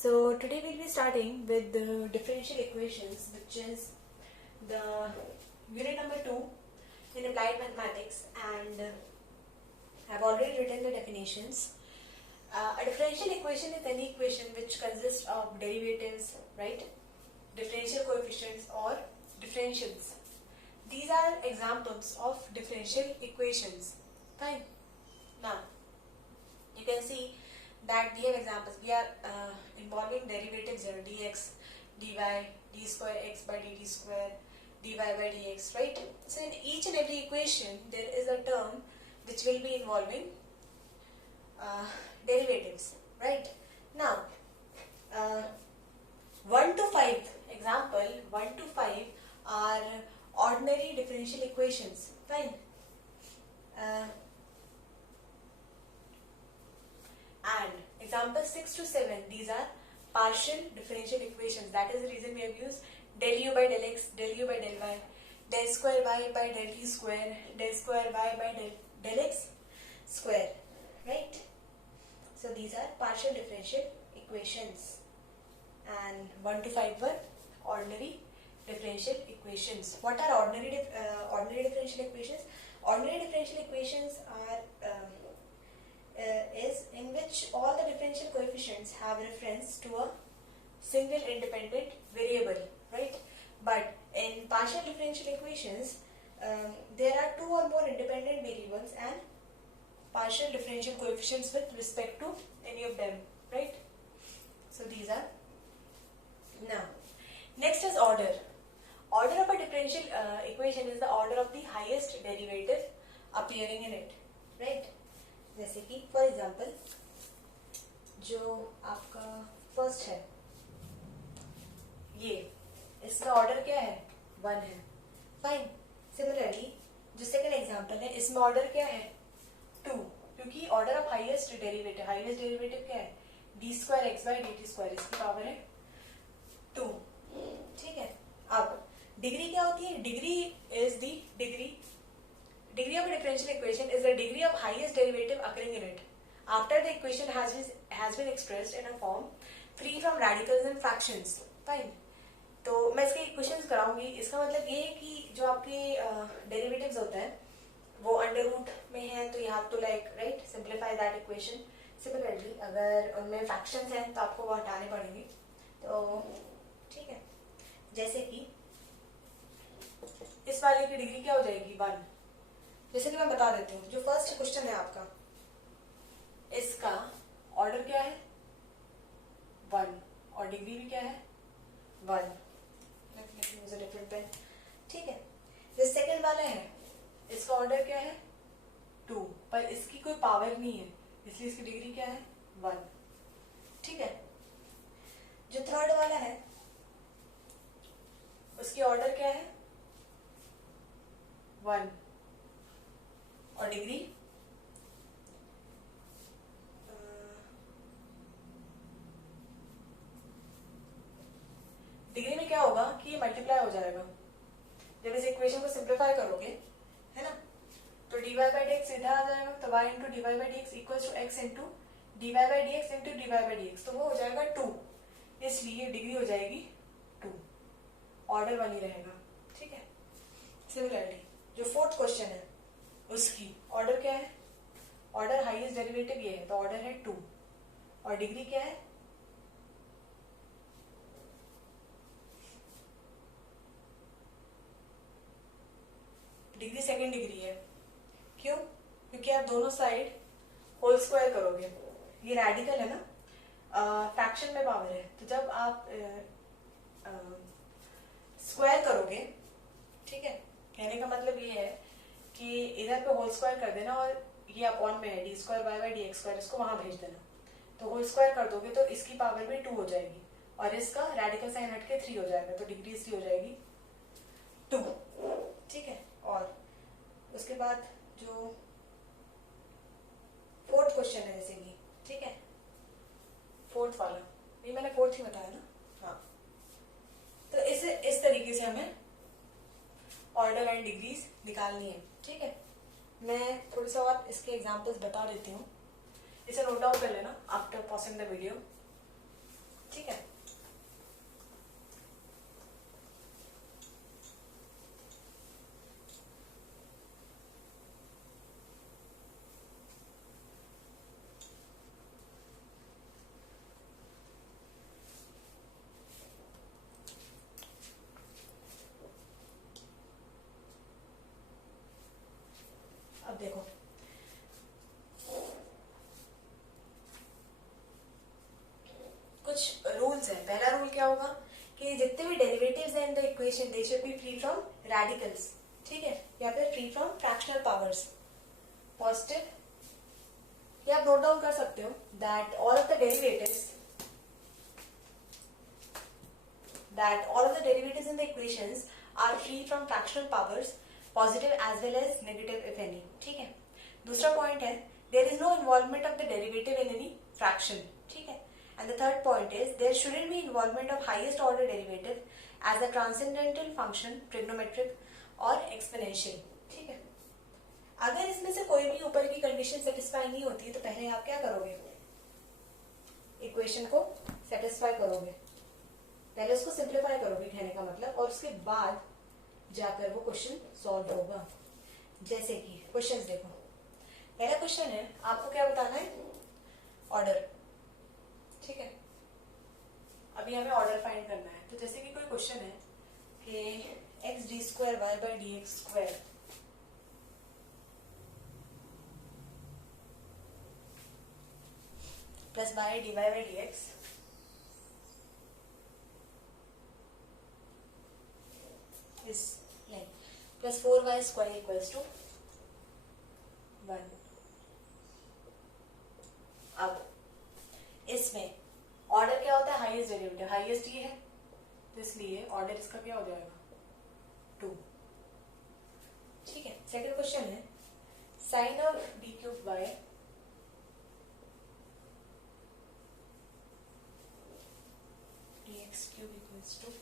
So today we'll be starting with the differential equations, which is the unit number 2 in applied mathematics, and I've already written the definitions. A differential equation is any equation which consists of derivatives, right? Differential coefficients or differentials. These are examples of differential equations. Fine. Now, you can see that we have examples. We are involving derivatives here, dx, dy, d square x by dt square, dy by dx, right? So in each and every equation, there is a term which will be involving derivatives, right? Now, 1 to 5, example 1 to 5 are ordinary differential equations, fine. And example 6 to 7, these are partial differential equations. That is the reason we have used del u by del x, del u by del y, del square y by del t square, del square y by del x square, right? So these are partial differential equations, and 1 to 5 were ordinary differential equations. What are ordinary differential equations? Ordinary differential equations are is in which all the differential coefficients have reference to a single independent variable, right? But in partial differential equations, there are two or more independent variables and partial differential coefficients with respect to any of them, right? So these are. Now, next is order. Order of a differential equation is the order of the highest derivative appearing in it, right? जैसे कि for example जो आपका first है, ये इसका order क्या है? 1 है, फाइन. सिमिलरली जो सेकंड एग्जाम्पल है, इसमें ऑर्डर क्या है? 2, क्योंकि ऑर्डर ऑफ हाईएस्ट डेरिवेटिव क्या है? D square x by d t square, इसकी पावर है 2. ठीक है. अब डिग्री क्या होती है? Degree is the degree of a differential equation is the degree of highest derivative occurring in it after the equation has been expressed in a form free from radicals and fractions. Fine. तो मैं इसके equations कराऊंगी. इसका मतलब ये है कि जो आपके डेरिवेटिव्स होते हैं वो अंडर रूट में हैं, तो you have to like right simplify that equation. Similarly अगर उनमें फ्रैक्शंस हैं तो आपको वो हटाने पड़ेंगे. तो ठीक है, जैसे कि इस वाले की डिग्री क्या हो जाएगी? 1. जैसे कि मैं बता देती हूँ, जो फर्स्ट क्वेश्चन है आपका, इसका ऑर्डर क्या है? 1 और डिग्री भी क्या है? 1. Different pen. ठीक है. जो सेकंड वाला है, इसका ऑर्डर क्या है? 2, पर इसकी कोई पावर नहीं है, इसलिए इसकी डिग्री क्या है? 1. ठीक है. जो थर्ड वाला है, उसकी ऑर्डर क्या है? 1 और डिग्री में क्या होगा कि ये मल्टीप्लाई हो जाएगा. जब इस इक्वेशन को सिंप्लीफाई करोगे, है ना, तो dy बाई डी एक्स इधर आ जाएगा, तो y into D Y by D x equal to x into D Y by D x into D Y by D x, तो वो हो जाएगा 2. इसलिए डिग्री हो जाएगी 2, ऑर्डर 1 ही रहेगा. ठीक है. सिमिलरली जो फोर्थ क्वेश्चन है, उसकी ऑर्डर क्या है? ऑर्डर हाईएस्ट डेरिवेटिव ये है, तो ऑर्डर है 2 और डिग्री क्या है? डिग्री सेकंड डिग्री है. क्यों? क्योंकि आप दोनों साइड होल स्क्वायर करोगे. ये रेडिकल है ना, फ्रैक्शन में पावर है, तो जब आप स्क्वायर करोगे, ठीक है, कहने का मतलब ये है कि इधर पे होल स्क्वायर कर देना और ये अपॉन में है d square Y by D x square, इसको वहां भेज देना. तो होल स्क्वायर कर दोगे तो इसकी पावर भी 2 हो जाएगी और इसका रेडिकल साइन हटके 3 हो जाएगा, तो डिग्री इसकी हो जाएगी 2. ठीक है. और उसके बाद जो फोर्थ क्वेश्चन है, जैसे कि ठीक है, फोर्थ वाला, ये मैंने फोर्थ ही बताया ना. हाँ, तो इस तरीके से हमें ऑर्डर एंड डिग्रीज निकालनी है. ठीक है. मैं थोड़ा सा और इसके एग्जांपल्स बता देती हूँ. इसे नोट डाउन कर लेना आफ्टर पॉजिंग द वीडियो. ठीक है। अब देखो, कुछ रूल्स है। पहला रूल क्या होगा कि जितने भी डेरिवेटिव्स हैं in the equation they should be free from radicals, ठीक है, या फिर free from fractional powers, positive, या आप नोट डाउन कर सकते हो that all of the derivatives in the equations are free from fractional powers, positive as well as negative if any, ठीक है। दूसरा पॉइंट है there is no involvement of the derivative in any fraction, ठीक है। And the third point is there shouldn't be involvement of highest order derivative as a transcendental function, trigonometric or exponential, ठीक है। अगर इसमें से कोई भी ऊपर की कंडीशन सेटिस्फाई नहीं होती तो पहले आप क्या करोगे, इक्वेशन को सेटिस्फाई करोगे, पहले उसको सिंप्लीफाई करोगे कहने का मतलब, और उसके बाद जाकर वो क्वेश्चन सॉल्व होगा। जैसे कि क्वेश्चंस देखो, पहला क्वेश्चन है आपको क्या बताना है, ऑर्डर, ठीक है। अभी हमें ऑर्डर फाइंड करना है। तो जैसे कि कोई क्वेश्चन है कि x d square Y by D x square plus by d Y by D x is like plus 4y square equals to 1। अब इसमें ऑर्डर क्या होता है, हाईएस्ट डेरिवेटिव, हाईएस्ट ये है तो इसलिए ऑर्डर इसका क्या हो जाएगा 2, ठीक है। सेकंड क्वेश्चन है sine of d cube by D x cube equals to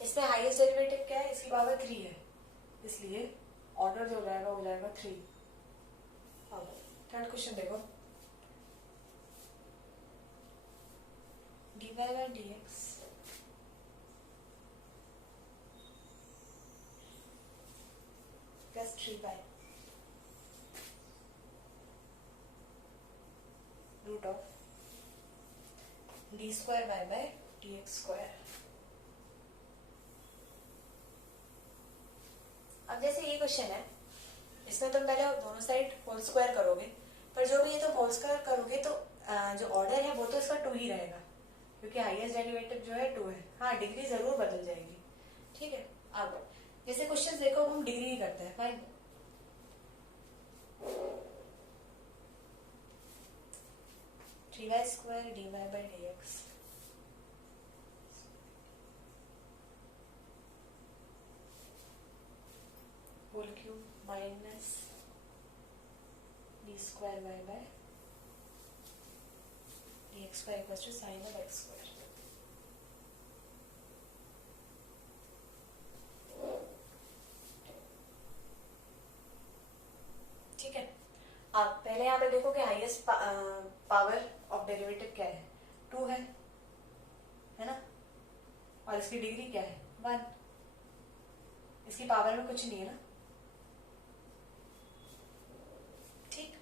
इसमें हाईएस्ट डेरिवेटिव क्या है, इसकी पावर 3 है, इसलिए ऑर्डर जो हो जाएगा 3। अब थर्ड क्वेश्चन देखो, d Y by D x plus 3 by root of d square Y by D x square. अब जैसे ये क्वेश्चन है, इसमें तुम पहले दोनों साइड होल स्क्वायर करोगे, पर जो भी ये तुम होल स्क्वायर करोगे तो जो ऑर्डर है वो तो इसका 2 ही रहेगा, क्योंकि हाईएस्ट डेरिवेटिव जो है 2 है। हाँ, डिग्री जरूर बदल जाएगी, ठीक है। अब जैसे क्वेश्चन देखो हम डिग्री ही करते हैं, fine. Three y square d Y by D x whole cube minus d square Y by D x square equals to sine of x square. ठीक है। आप पहले यहाँ पे देखो कि हाईएस्ट पावर ऑफ डेरिवेटिव क्या है, 2 है ना, और इसकी डिग्री क्या है 1, इसकी पावर में कुछ नहीं है ना, ठीक।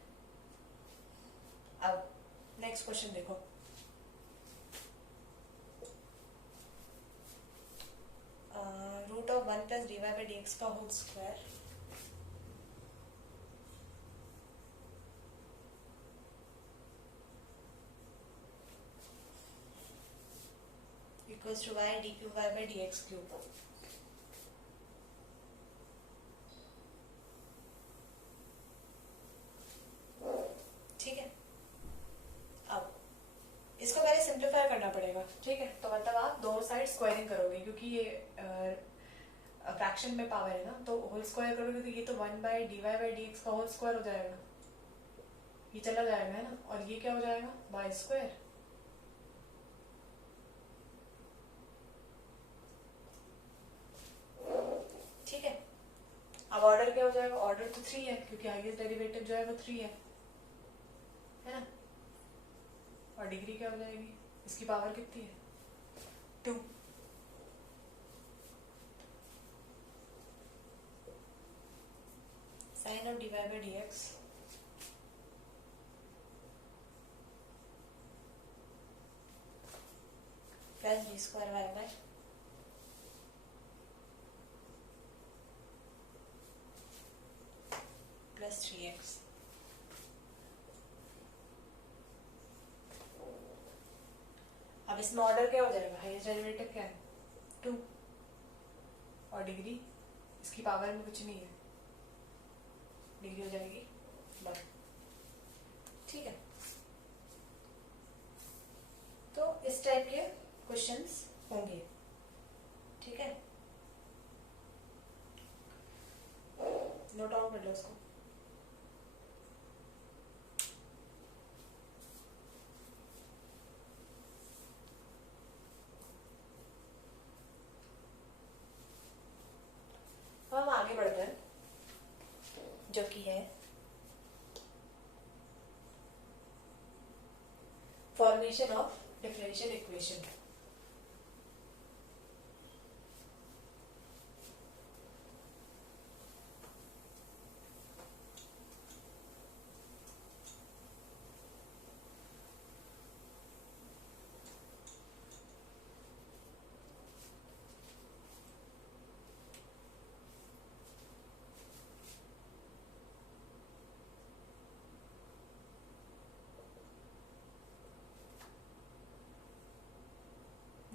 अब नेक्स्ट क्वेश्चन देखो, root of 1 plus D Y by D x का whole square equals to Y D cube Y by D x cube. ठीक है। अब इसको पहले सिंप्लीफाई करना पड़ेगा, ठीक है। तो मतलब आप दोनों साइड स्क्वायरिंग करोगे, क्योंकि ये फ्रैक्शन में पावर है ना, तो होल स्क्वायर करोगे तो ये तो 1 by d Y by D x का होल स्क्वायर हो जाएगा, ये चला जाएगा है ना, और ये क्या हो जाएगा वाई स्क्वायर। हो जाएगा, ऑर्डर तो 3 है क्योंकि हाईएस्ट डेरिवेटिव जो है वो 3 है ना। और डिग्री क्या हो जाएगी, इसकी पावर कितनी है 2। Sine of dy by dx plus d square y by plus 3x। अब इसमें ऑर्डर क्या हो जाएगा, हाईएस्ट डेरिवेटिव क्या है 2 और डिग्री इसकी पावर में कुछ नहीं है, डिग्री हो जाएगी 1। ठीक है, तो इस टाइप के क्वेश्चंस होंगे। ठीक है, नोट डाउन कर लो उसको। हम आगे बढ़ते हैं, जो कि है formation of differential equation.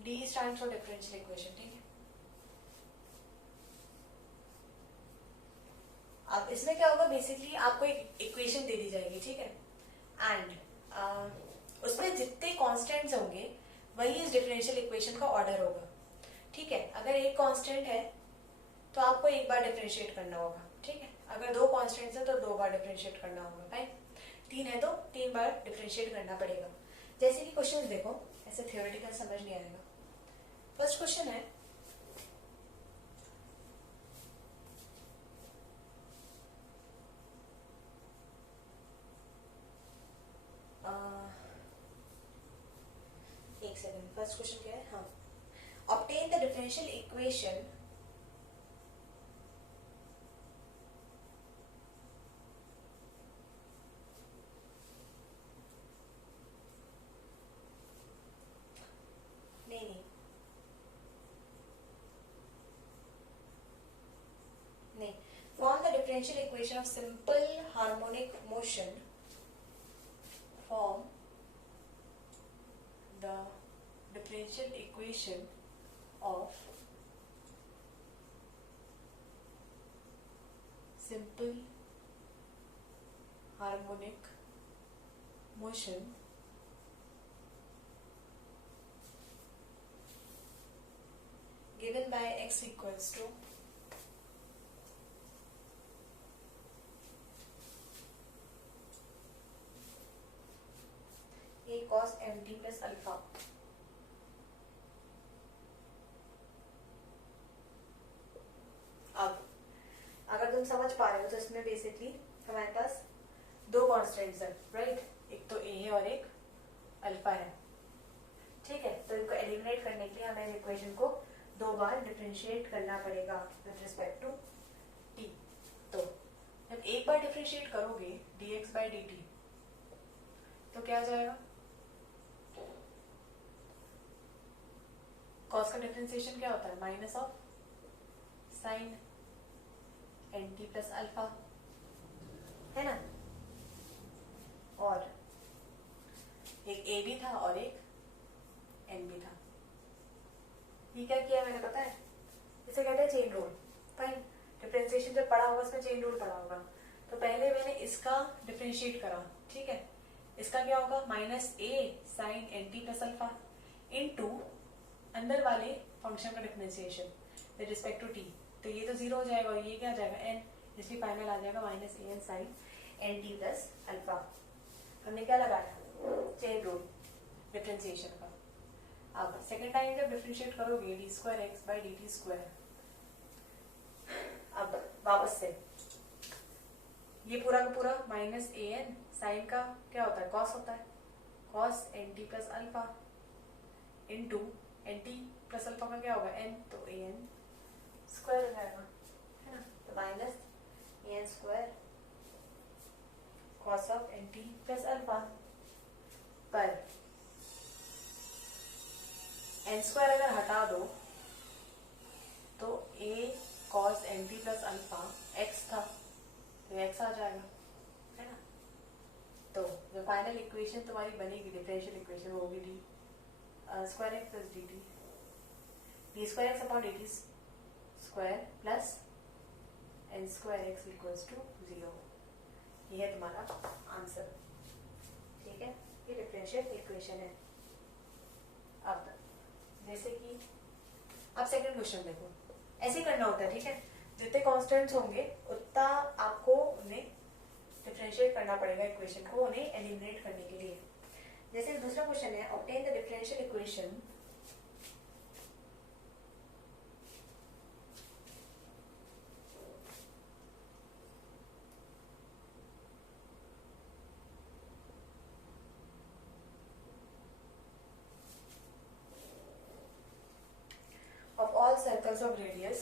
D stands for differential equation। ठीक है, अब इसमें क्या होगा, बेसिकली आपको एक इक्वेशन दे दी जाएगी। ठीक है, एंड उसमें जितने कांस्टेंट्स होंगे वही इस डिफरेंशियल इक्वेशन का ऑर्डर होगा। ठीक है, अगर एक कांस्टेंट है तो आपको एक बार डिफरेंशिएट करना होगा। ठीक है, अगर 2 कांस्टेंट्स है तो 2 बार डिफरेंशिएट करना होगा। राइट, 3 है तो 3 बार डिफरेंशिएट करना पड़ेगा। जैसे कि क्वेश्चन देखो, ऐसे थ्योरेटिकल समझ नहीं आएगा। फर्स्ट क्वेश्चन है एक सेकंड, फर्स्ट क्वेश्चन क्या है, हाँ, ऑब्टेन द डिफरेंशियल इक्वेशन नहीं, form the differential equation of simple harmonic motion, form the differential equation of simple harmonic motion given by x equals to a cos mt plus alpha। अब अगर तुम समझ पा रहे हो तो इसमें बेसिकली हमारे पास 2 कॉन्स्टेंट्स है। राइट, एक तो a है और एक अल्फा है। ठीक है, तो इनको एलिमिनेट करने के लिए हमें इक्वेशन को 2 बार डिफरेंशिएट करना पड़ेगा विद रिस्पेक्ट टू t। तो जब एक बार डिफरेंशिएट करोगे dx by dt तो क्या आ जाएगा, कॉस का डिफरेंशिएशन क्या होता है, minus of sine nt plus alpha, है ना। और एक a भी था और एक n भी था। ये क्या किया मैंने पता है, इसे कहते हैं चेन रूल। फाइन, डिफरेंशिएशन जब पढ़ा होगा उसमें चेन रूल पढ़ा होगा। तो पहले मैंने इसका डिफरेंशिएट करा। ठीक है, इसका क्या होगा, minus a sine nt plus alpha into अंदर वाले फंक्शन का differentiation with respect to t। तो ये तो 0 हो जाएगा और ये क्या आ जाएगा n, इसलिए फाइनल आ जाएगा minus a n sine nt plus alpha. हमने क्या लगाया, चेन रूल डिफरेंशिएशन का। अब सेकेंड टाइम जब डिफरेंशिएट करोगे D square x by d t square. अब वापस से ये पूरा का पूरा माइनस ए एन, साइन का क्या होता है, कॉस होता है, cos N T plus alpha into n T plus alpha का क्या होगा एन, तो ए एन स्क्वायर हो जाएगा, है ना। तो minus A N square cos of N T plus alpha पर एन स्क्वायर अगर हटा दो तो A cos N T plus alpha X था, तो एक्स आ जाएगा, है ना। तो जो फाइनल इक्वेशन तुम्हारी बनेगी डिफरेंशियल इक्वेशन वो होगी d square x plus d t, d square x upon d t square plus n square x equals to 0। ये है तुम्हारा आंसर, ठीक है। ये डिफरेंशियल इक्वेशन है। अब जैसे कि अब सेकंड क्वेश्चन देखो, ऐसे करना होता है, ठीक है। जितने कांस्टेंट्स होंगे उतना आपको उन्हें डिफरेंशिएट करना पड़ेगा इक्वेशन को, उन्हें एलिमिनेट करने के लिए। जैसे दूसरा क्वेश्चन है, obtain the differential equation of all circles of radius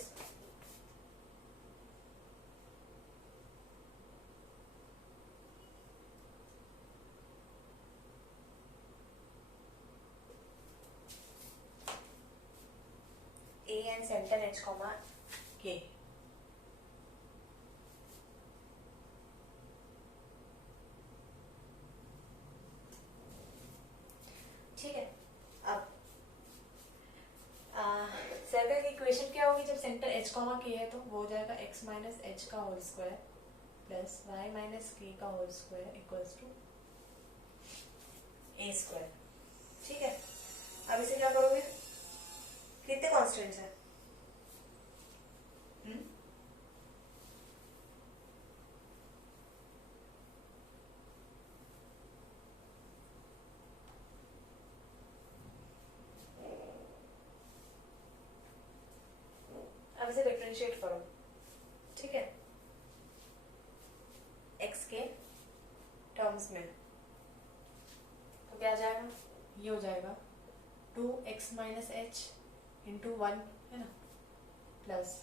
A and center h comma k। ठीक है। अब सर्कल की इक्वेशन क्या होगी, जब सेंटर h कॉमा k है तो वो हो जाएगा x माइनस एच का whole square plus Y minus k का whole square equals to A square. ठीक है। अब इसे क्या करोगे, कितने कॉन्स्टेंट्स हैं, अब इसे डिफरेंशिएट करो, ठीक है, x के टर्म्स में। तो क्या आ जाएगा, ये हो जाएगा 2x माइनस एच इंटू 1, है ना, प्लस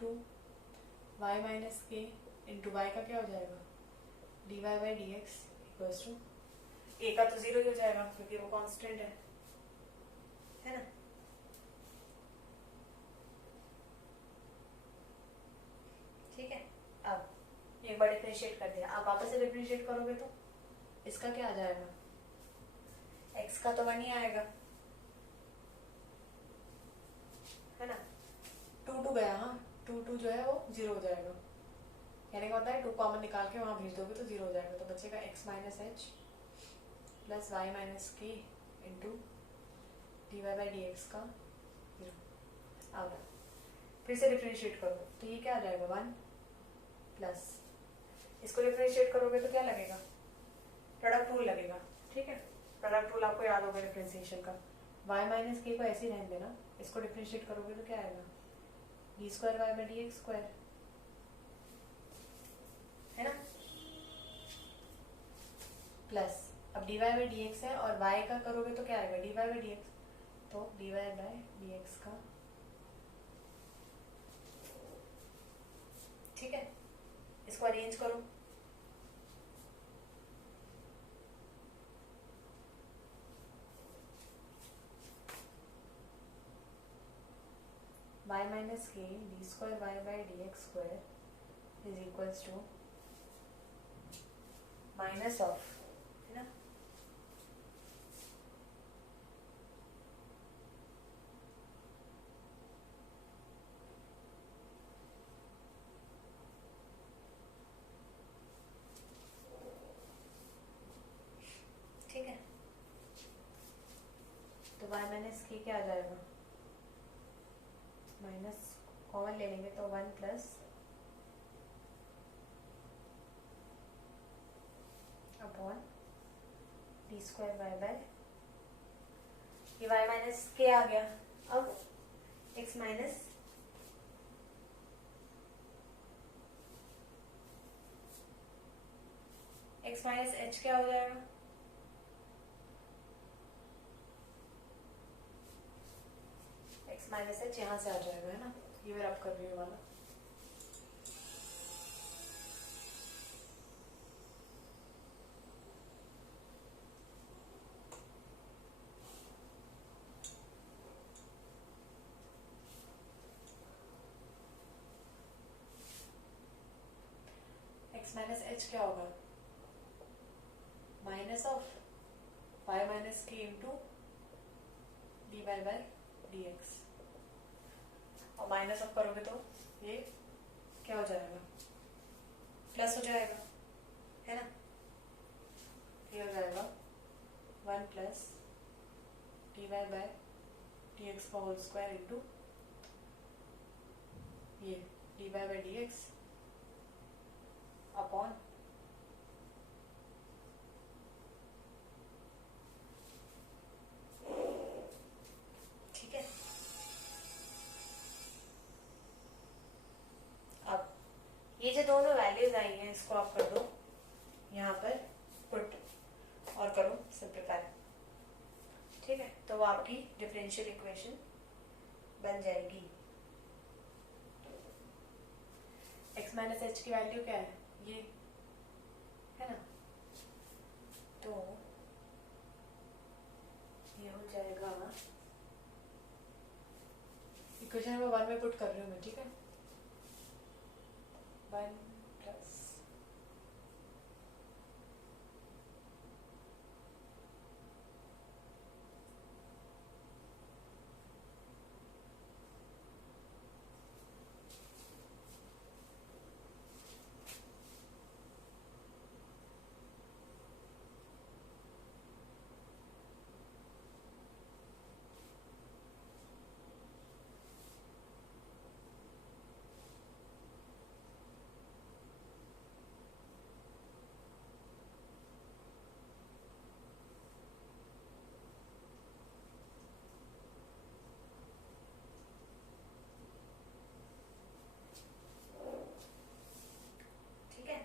2y माइनस के इंटू वाई का क्या हो जाएगा dy by D x equals to A का तो 0 ही हो जाएगा क्योंकि वो कांस्टेंट है ना। ठीक है। अब एक बार डिफरेंशिएट कर दिया, अब वापस से डिफरेंशिएट करोगे तो इसका क्या आ जाएगा, x का तो 1 ही आएगा, है ना। 2 गया, हाँ 2 जो है वो 0 हो जाएगा, कहने का होता है 2 कॉमन निकाल के वहां भेज दोगे तो 0 हो जाएगा। तो बचेगा x minus H plus Y minus के into D Y by D x का 0। अब फिर से डिफरेंशिएट करो तो ये क्या आ जाएगा 1 प्लस, इसको डिफरेंशिएट करोगे तो क्या लगेगा, प्रोडक्ट रूल लगेगा, ठीक है। प्रोडक्ट रूल आपको याद होगा डिफरेंशिएशन का, y माइनस के को ऐसे ही रहने देना, इसको डिफरेंशिएट करोगे तो क्या आएगा D square Y by D x square, है ना, प्लस अब D Y by D X है और y का करोगे तो क्या आएगा D Y by D x, तो D Y by D x का, ठीक है। इसको अरेंज करो, y minus K D square Y by D x square is equals to minus of, है ना, ठीक है। तो y माइनस के क्या आ जाएगा, माइनस कॉमन ले लेंगे तो 1 plus upon d square Y by, ये y माइनस के आ गया, अब x minus x minus h क्या हो जाएगा? x माइनस एच यहाँ से आ जाएगा, है ना? ये मैं रब कर रही हूँ वाला। x माइनस एच क्या होगा? माइनस ऑफ y माइनस के into D Y by D x, और माइनस ऑफ करोगे तो ये क्या हो जाएगा? प्लस हो जाएगा, है ना? ये हो जाएगा 1 plus D Y by D x का होल स्क्वायर इंटू ये d Y by D x upon ठीक है। अब ये जो दोनों वैल्यूज आई हैं इसको आप कर दो यहाँ पर पुट और करो सिंप्लीफाई, ठीक है? तो वो आपकी डिफरेंशियल इक्वेशन बन जाएगी। x माइनस एच की वैल्यू क्या है? ये है ना? तो ये हो जाएगा, इक्वेशन नंबर 1 में पुट कर रही हूँ मैं, ठीक है? 1 प्लस ठीक है।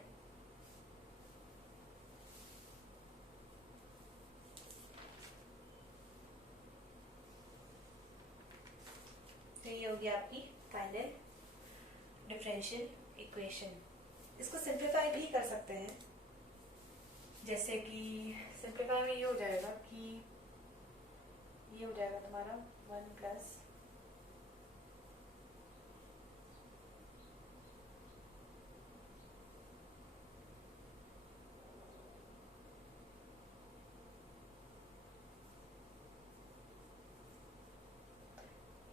तो ये होगी आपकी फाइनल डिफरेंशियल इक्वेशन। इसको सिंप्लीफाई भी कर सकते हैं, जैसे कि सिंप्लीफाई में ये हो जाएगा कि ये हो जाएगा तुम्हारा 1 प्लस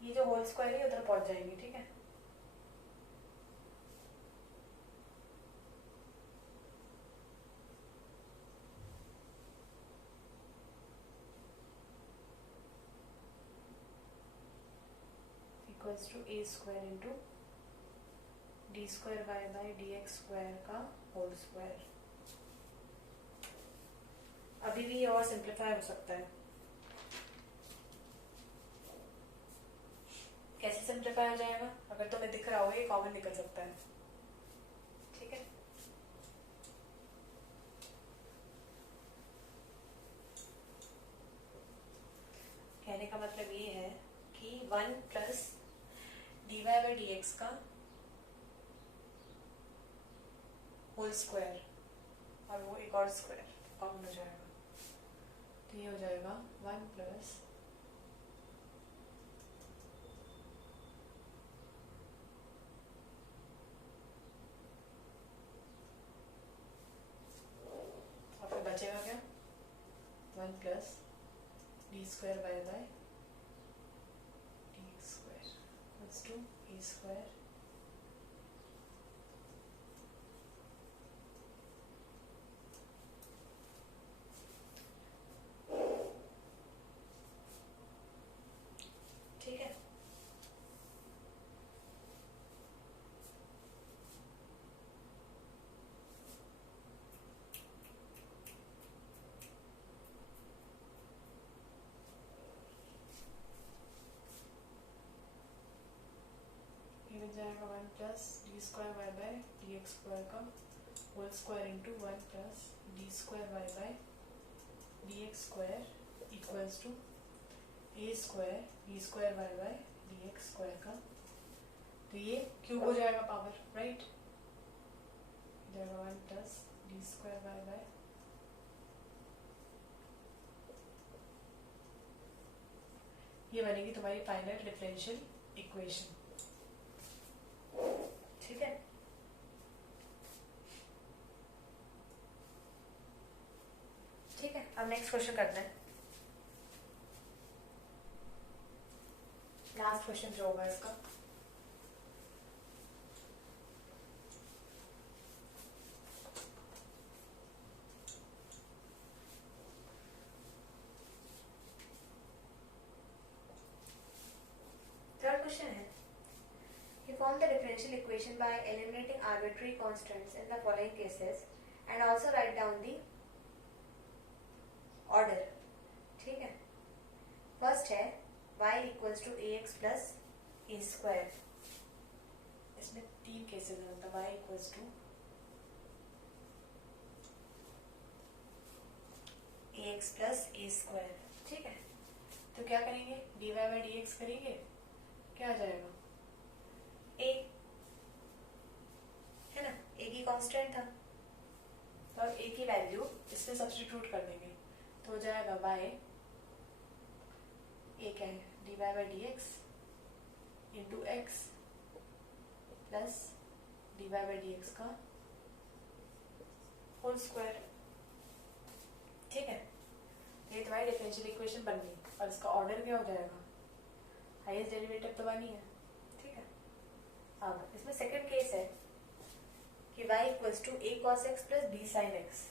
ये जो होल स्क्वायर है उधर पहुंच जाएंगे, ठीक है? Equals to A square into d square Y by D x square का होल स्क्वायर। अभी भी ये और सिंप्लीफाई हो सकता है। कैसे सिंप्लीफाई हो जाएगा? अगर तुम्हें दिख रहा हो ये कॉमन निकल सकता है, ठीक है? कहने का मतलब ये है कि 1 plus D Y by D x का होल स्क्वायर और वो एक और स्क्वायर कॉमन हो जाएगा, तो ये हो जाएगा 1 प्लस और फिर बचेगा क्या? 1 plus D square Y by D x square plus 2 A square ठीक है। ये बन जाएगा 1 plus D square Y by D x square का whole square into 1 plus D square Y by D x square equals to A square B square Y by D x square का, तो ये cube हो जाएगा power, right, जाएगा 1 plus D square Y by ये बनेगी तुम्हारी फाइनल डिफरेंशियल इक्वेशन, ठीक है। ठीक है, अब नेक्स्ट क्वेश्चन करते हैं, लास्ट क्वेश्चन जो होगा इसका। थर्ड क्वेश्चन है, he formed the differential equation by eliminating arbitrary constants in the following cases and also write down the order, ठीक है। फर्स्ट है y equals to a x plus a square, इसमें तीन cases हैं, मतलब y equals to a x plus a square, ठीक है। तो क्या करेंगे, d Y by D x करेंगे, क्या आ जाएगा, ए है ना, ए की कांस्टेंट था, तो अब ए की वैल्यू इसमें सब्स्टिट्यूट कर देंगे, तो हो जाएगा y, ए क्या है, d Y by D x into x plus D Y by D x का होल स्क्वायर, ठीक है। ये तुम्हारी डिफरेंशियल इक्वेशन बन गई, और इसका ऑर्डर क्या हो जाएगा, हाईएस्ट डेरिवेटिव तो बनी है, ठीक है। अब इसमें सेकंड केस है कि y equals to a cos x plus b sin x,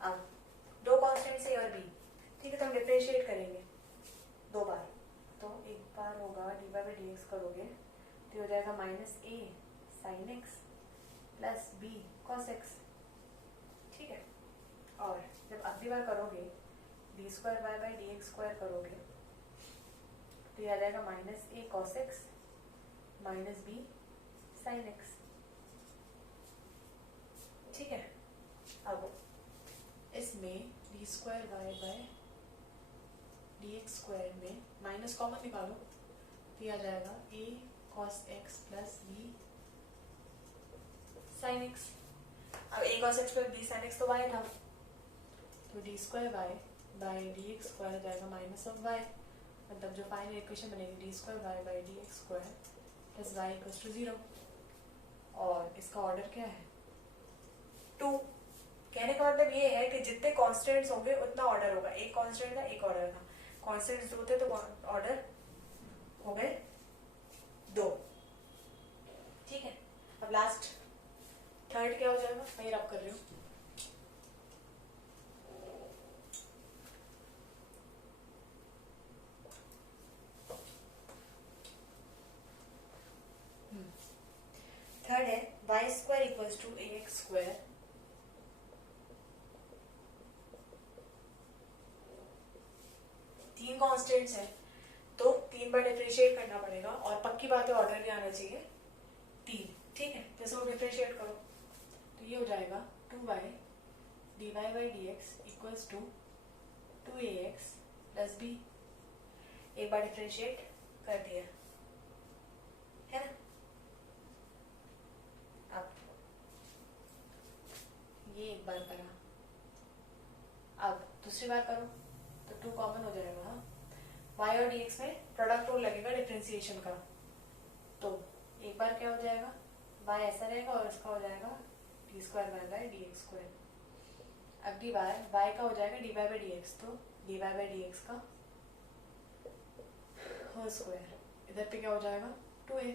अब दो कांस्टेंट है और b, ठीक है, तो हम डिफरेंशिएट करेंगे दो बार, तो एक बार होगा D Y by D X करोगे तो हो जाएगा minus A sine X plus B cos X, ठीक है। और जब अगली बार करोगे D square Y by D x square करोगे तो ये आ जाएगा minus A cos X minus B sine X, ठीक है। अब इसमें D square Y by D x square में माइनस कॉमन निकालो तो ये आ जाएगा A cos X plus B sine X. अब A cos X plus B sine X तो वाई था, तो D square Y by D x square जाएगा माइनस ऑफ वाई, मतलब जो फाइनल इक्वेशन बनेगी D square Y by D x square plus Y equals to 0, और इसका order क्या है 2। कहने का मतलब ये है कि जितने कॉन्स्टेंट्स होंगे उतना ऑर्डर होगा, एक कॉन्स्टेंट था एक ऑर्डर था, कॉन्स्टेंट्स 2 थे तो ऑर्डर हो गए 2, ठीक है। अब लास्ट थर्ड क्या हो जाएगा, मैं रब कर रही हूँ, थर्ड है y square equals to a x square तीन कॉन्स्टेंट्स हैं तो 3 बार डिफरेंशिएट करना पड़ेगा, और पक्की बात है ऑर्डर भी आना चाहिए 3, ठीक है। जैसे वो डिफरेंशिएट करो तो ये हो जाएगा 2y d Y by D x equals to 2ax plus b, एक बार डिफरेंशिएट कर दिया है ना। अब ये एक बार करा, अब दूसरी बार करो तो 2 कॉमन हो जाएगा, हाँ। y और dx में प्रोडक्ट रूल लगेगा डिफरेंशिएशन का, तो एक बार क्या हो जाएगा y ऐसा रहेगा और इसका हो जाएगा D square Y by D x square. अगली बार y का हो जाएगा D Y by D x, तो D Y by D x का होल स्क्वायर, इधर पे क्या हो जाएगा 2a,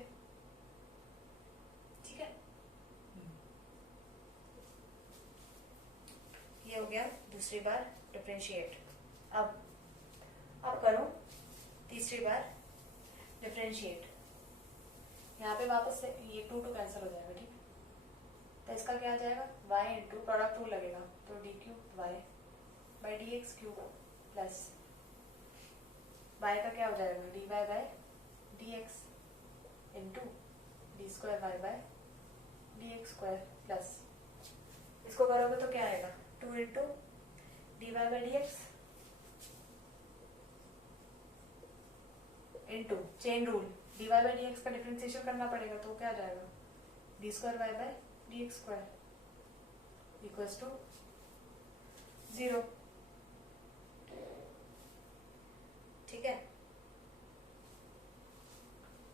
ठीक है। ये हो गया दूसरी बार डिफरेंशिएट। अब करो तीसरी बार डिफरेंशिएट, यहाँ पे वापस से ये 2 कैंसिल हो जाएगा, ठीक है। तो इसका क्या आ जाएगा y इंटू प्रोडक्ट रूल लगेगा, तो d cube Y by D x cube plus y का क्या हो जाएगा D Y by D x into d square Y by D x square plus, इसको करोगे तो क्या आएगा, 2 into D Y by D x into chain rule, d Y by D x का डिफ्रेंसिएशन करना पड़ेगा, तो क्या आ जाएगा, D square Y by D x square equals to 0। ठीक है,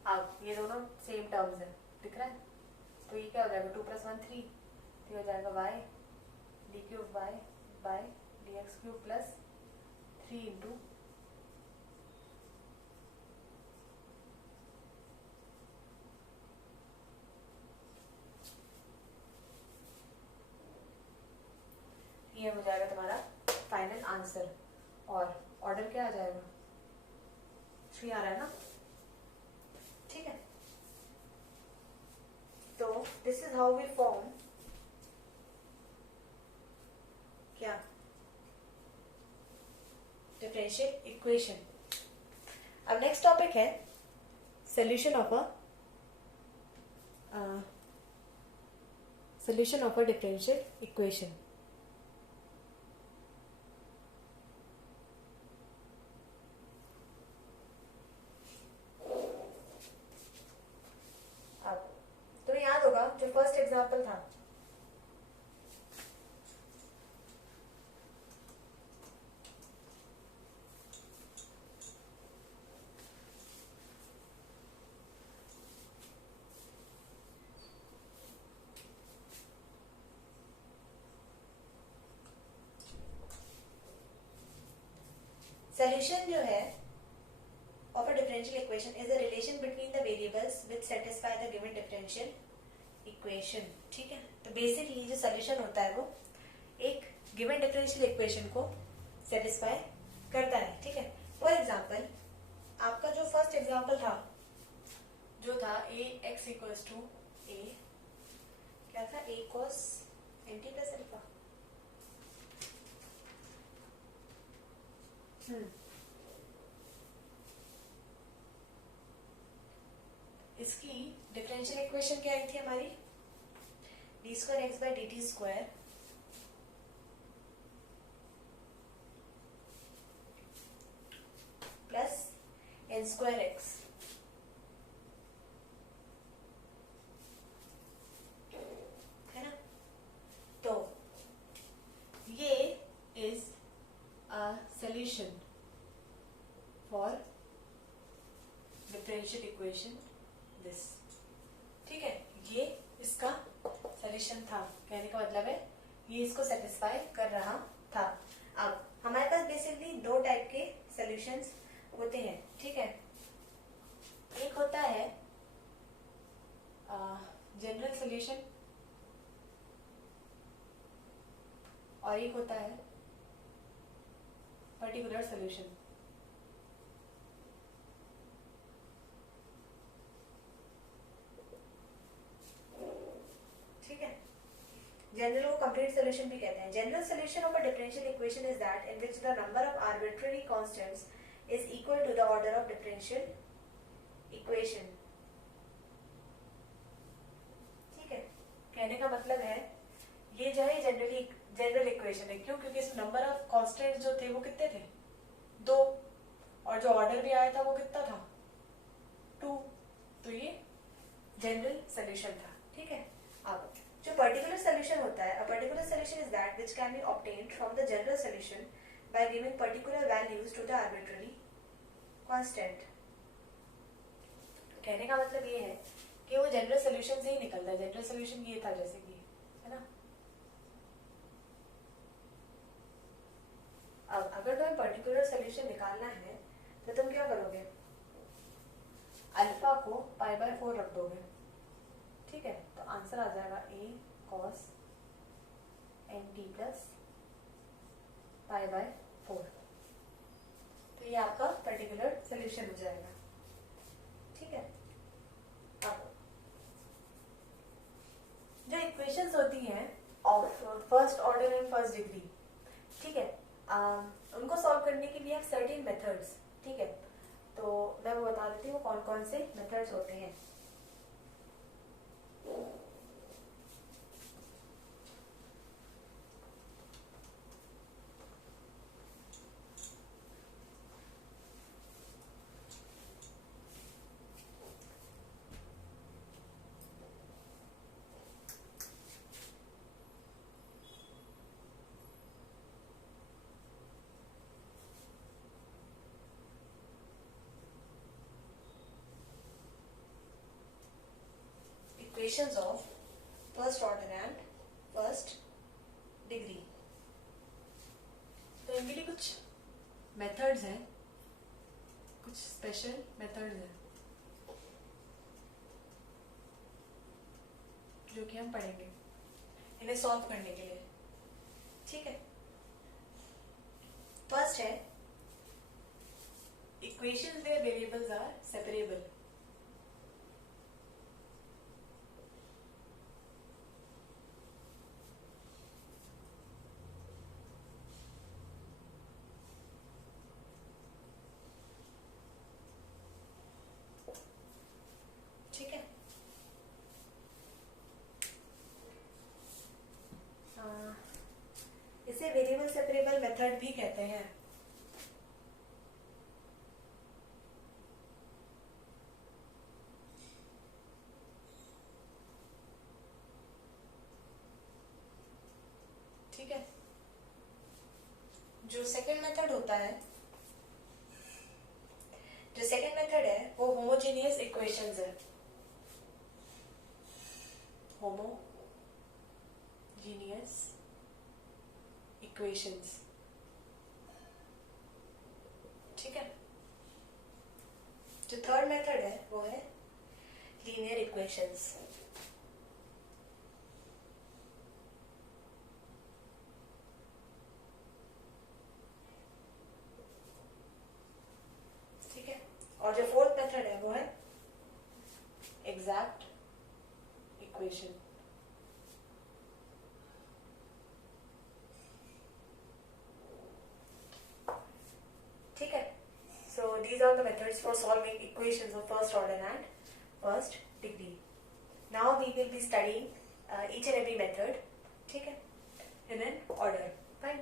अब ये दोनों सेम टर्म्स है, दिख रहा है, तो ये क्या हो जाएगा, 2 + 1 3, तो हो जाएगा y d cube y by D x cube plus 3 into ये हो जाएगा तुम्हारा फाइनल आंसर। और ऑर्डर क्या आ जाएगा, 3 आ रहा है ना, ठीक है। तो this is how we form क्या, डिफरेंशियल इक्वेशन। अब नेक्स्ट टॉपिक है solution of a differential equation. अब तुम्हें याद होगा जो फर्स्ट एग्जांपल था, solution जो है of a differential equation is a relation between the variables which satisfy the given differential equation। ठीक है, तो बेसिकली जो solution होता है वो एक given differential equation को satisfy करता है। ठीक है, फॉर एग्जाम्पल आपका जो फर्स्ट एग्जाम्पल था जो था a x equals to a, क्या था, a cos nt plus alpha. इसकी डिफरेंशियल इक्वेशन क्या आई थी हमारी, d square x by d t square plus n square x, है ना। तो ये is a solution for differential equation this. ठीक है, ये इसका सॉल्यूशन था, कहने का मतलब है ये इसको सेटिस्फाई कर रहा था। अब हमारे पास बेसिकली दो टाइप के सॉल्यूशंस होते हैं। ठीक है, एक होता है जनरल सॉल्यूशन और एक होता है पर्टिकुलर सॉल्यूशन। जनरल को कंप्लीट सॉल्यूशन भी कहते हैं। General solution of a differential equation is that in which the number of arbitrary constants is equal to the order of differential equation. ठीक है, कहने का मतलब है ये जो है जनरल इक्वेशन है। क्यों? क्योंकि इसमें नंबर ऑफ कांस्टेंट्स जो थे वो कितने थे, 2, और जो ऑर्डर भी आया था वो कितना था, 2। तो ये जनरल सॉल्यूशन था। ठीक है, अब जो पर्टिकुलर सॉल्यूशन होता है, a particular solution is that which can be obtained from the general solution by giving particular values to the arbitrary constant. कहने का मतलब ये है कि वो जनरल सॉल्यूशन से ही निकलता है। जनरल सॉल्यूशन ये था जैसे कि, है ना। अब अगर तुम्हें पर्टिकुलर सॉल्यूशन निकालना है तो तुम क्या करोगे, अल्फा को π/4 रख दोगे। ठीक है, तो आंसर आ जाएगा a cos nt प्लस π/4। तो ये आपका पर्टिकुलर सॉल्यूशन हो जाएगा। ठीक है, अब जो इक्वेशंस होती हैं of first order and first degree, ठीक है, उनको सॉल्व करने के लिए सर्टेन मेथड्स, ठीक है, तो मैं वो बता देती हूँ कौन कौन से मेथड्स होते हैं। Equations of first order and first degree. तो इनके लिए कुछ मेथड्स हैं, कुछ स्पेशल मेथड्स हैं जो कि हम पढ़ेंगे इन्हें सॉल्व करने के लिए। ठीक है, फर्स्ट है equations where variables are separable. ठीक है, इसे वेरिएबल सेपरेबल मेथड भी कहते हैं। ठीक है, जो सेकंड मेथड होता है, जो सेकंड मेथड है वो होमोजेनियस इक्वेशंस है। Homogeneous equations. ठीक है, जो थर्ड मेथड है वो है लीनियर इक्वेशंस। ठीक है, और जो फोर्थ मेथड है वो है एग्जैक्ट इक्वेशन। ठीक है, so these are the methods for solving equations of first order and first degree. Now we will be studying each and every method, ठीक है, in an order. Fine.